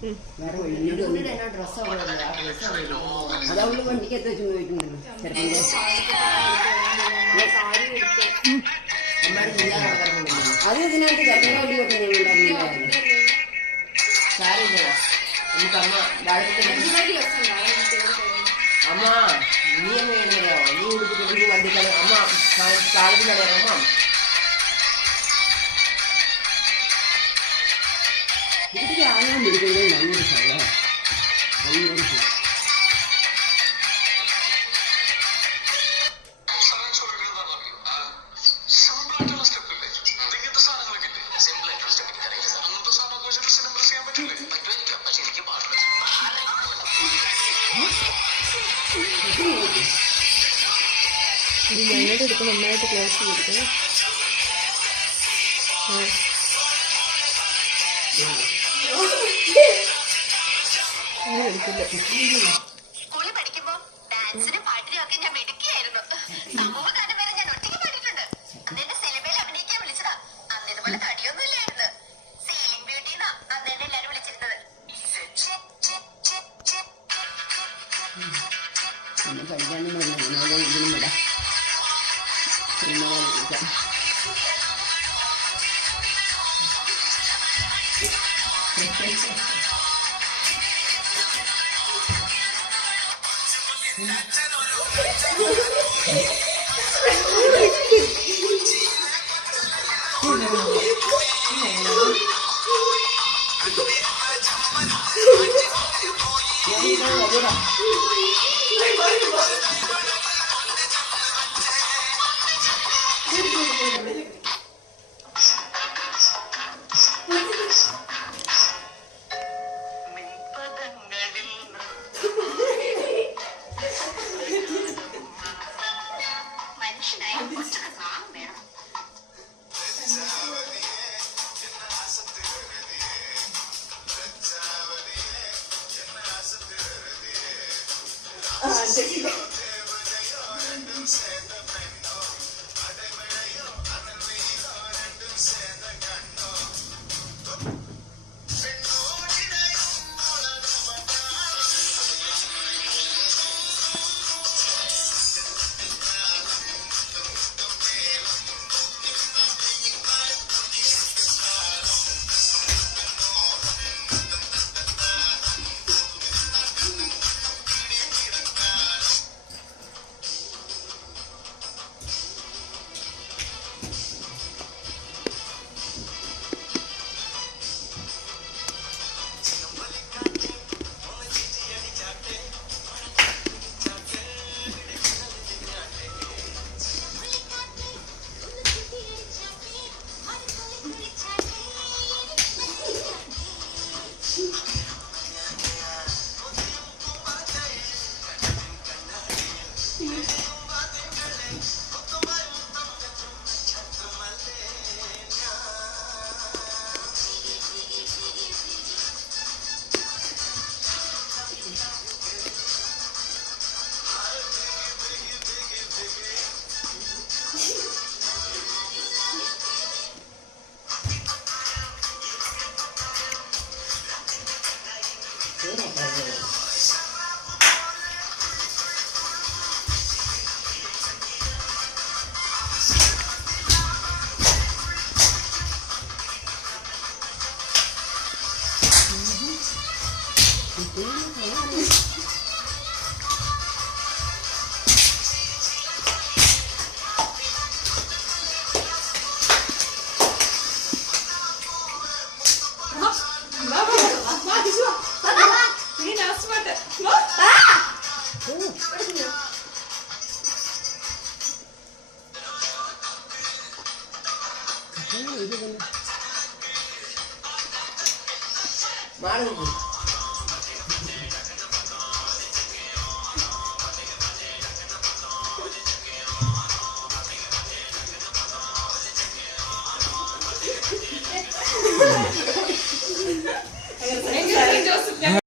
വേറെ അതവള് വണ്ടിക്കകത്ത് വെച്ച് പോയിട്ടുണ്ടല്ലോ ചെറുപ്പം അത് ഇതിനകത്ത് ചെറുപ്പം വണ്ടി വെക്കുന്നുണ്ടായിരുന്നു. അമ്മ നീ എങ്ങനെയാണോ നീ ഉടുപ്പിട്ട് വണ്ടിക്കാണ് അമ്മ കാലത്തിനറിയാം അമ്മ ഇതിലേക്ക് ആനയും പിടിക്കുന്നത് നല്ലൊരു സ്ഥലമാണ്. ഇത് ഞങ്ങളുടെ അടുത്ത് നന്നായിട്ട് ക്ലോസ് ചെയ്തിരിക്കണം. സ്കൂളിൽ പഠിക്കുമ്പോ ഡാൻസിനും പാട്ടിനും ഒക്കെ ഞാൻ മിടുക്കിയായിരുന്നു. സമൂഹഗാനം വരെ ഞാൻ ഒറ്റയ്ക്ക് പാടിയിട്ടുണ്ട്. അതെന്നെ സിനിമയിൽ അഭിനയിക്കാൻ വിളിച്ചതാ. അന്ന് ഇതുപോലെ തടിയൊന്നും ഇല്ലായിരുന്നു. സീലിംഗ് ബ്യൂട്ടിന്നാ അന്ന് എന്നെ എല്ലാരും വിളിച്ചിരുന്നത്. Malu.